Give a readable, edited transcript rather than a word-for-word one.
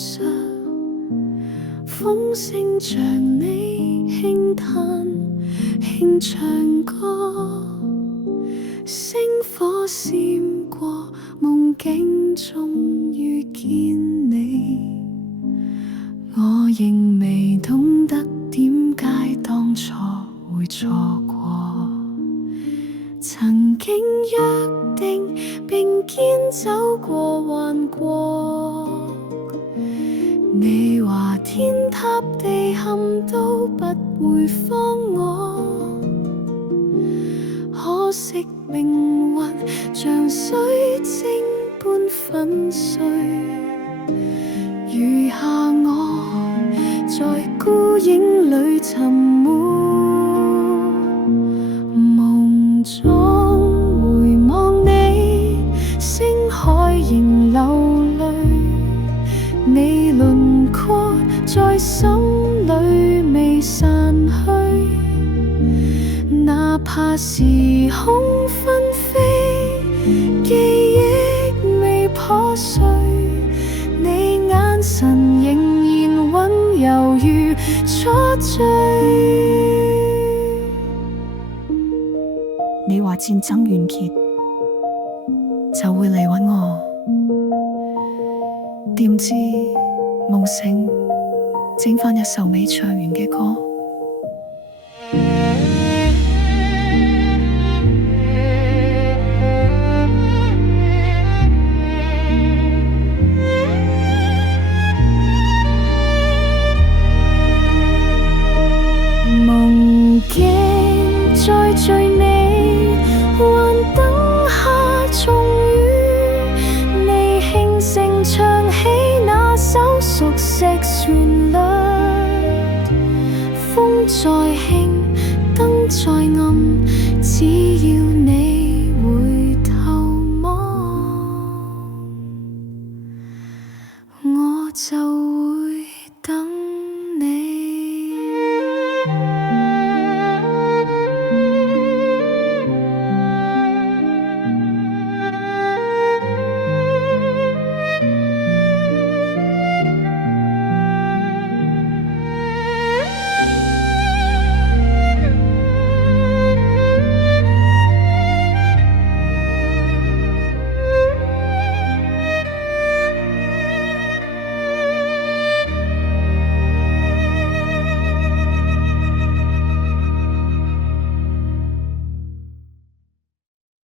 上，風聲像你輕嘆輕唱歌，星火閃過，夢境中遇見你，我仍未懂得點解當初會錯過。曾經約定並肩走過患過，你話天塌地陷都不會放我，可惜命運像水晶般粉碎，餘下我在孤影裏沉沒。夢中回望你，星海仍流淚，你輪廓在心裏未散去，哪怕時空紛飛，記憶未破碎，你眼神仍然溫柔如初醉。你話戰爭完結就會嚟搵我，點知夢醒整返一首未唱完嘅歌。